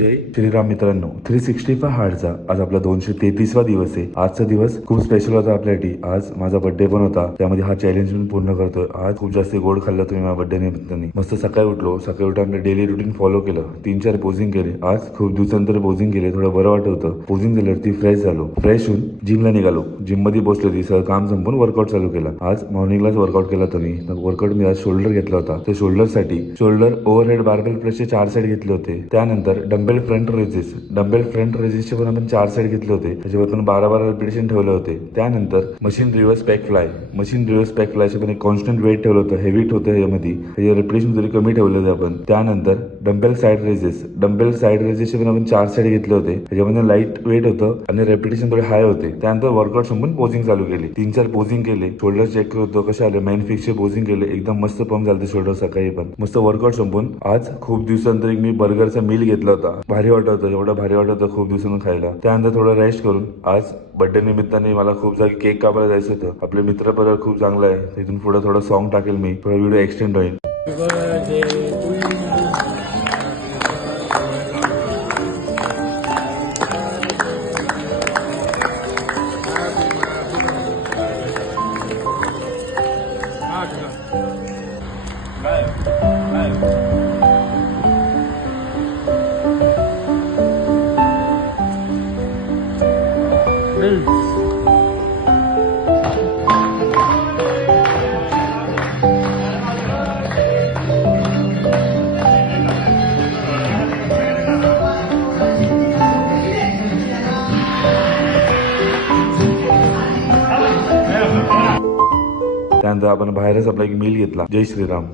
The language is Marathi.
जय श्रीराम मित्रांनो, 365 हार्डचा आज आपला 233वा दिवस आहे. आजचा दिवस खूप स्पेशल होता आपल्यासाठी. आज माझा बर्थडे पण होता, त्यामध्ये हा चॅलेंज पण पूर्ण करतोय. आज खूप जास्त गोड खाल्ला तुम्ही माझ्या बर्थडे निमित्ताने. मस्त सकाळी उठलो, सकाळी उठून डेली रुटीन फॉलो केलं, 3-4 पोजिंग केले. आज खूप दिवसानंतर पोजिंग केले, थोडं बरं वाटत होतं. पोजिंग झाल्यावरती फ्रेश झालो, फ्रेश होऊन जिमला निघालो. जिम मध्ये बसलो, ती सगळं काम संपून वर्कआउट चालू केला. आज मॉर्निंगलाच वर्कआउट केला तुम्ही. वर्कआउट मी आज शोल्डर घेतला होता. त्या शोल्डरसाठी शोल्डर ओव्हरहेड बार्बेल प्रेसचे 4 सेट घेतले होते. त्यानंतर डंबेल फ्रंट रेजिस्टचे पण आपण 4 सेट घेतले होते. त्याच्यावर पण 12-12 रिपिटेशन ठेवले होते. त्यानंतर मशीन रिव्हर्स बॅक फ्लायचे पण एक कॉन्स्टंट वेट ठेवलं होतं. हेवी होतं यामध्ये, त्याचे रिपिटेशन जरी कमी ठेवले होते आपण. त्यानंतर डंबेल साइड रेजेसचे पण आपण 4 सेट घेतले होते. त्याच्यामध्ये लाईट वेट होतं आणि रेपिटेशन थोडे हाय होते. त्यानंतर वर्कआउट संपून पोजिंग चालू केली. 3-4 पोजिंग केले. शोल्डर चेक करतो कसे आले, मेन फिक्सचे पोजिंग केले. एकदम मस्त पंप झाले शोल्डर. सकाळी पण मस्त वर्कआउट संपून आज खूप दिवसानंतर एक मी बर्गरचा मील घेतला होता. भारी वाटत होतं, एवढं भारी वाटत होतं खूप दिवसांनी खायला. त्यानंतर थोडं रेस्ट करून आज बर्थडे निमित्ताने मला खूप जागी केक कापायला जायचं होतं. आपले मित्र परिवार खूप चांगला आहे. तिथून पुढे थोडं सॉन्ग टाकेल मी, थोडा व्हिडिओ एक्सटेंड होईल. त्यानंतर आपण बाहेरच आपला एक मील घेतला. जय श्रीराम.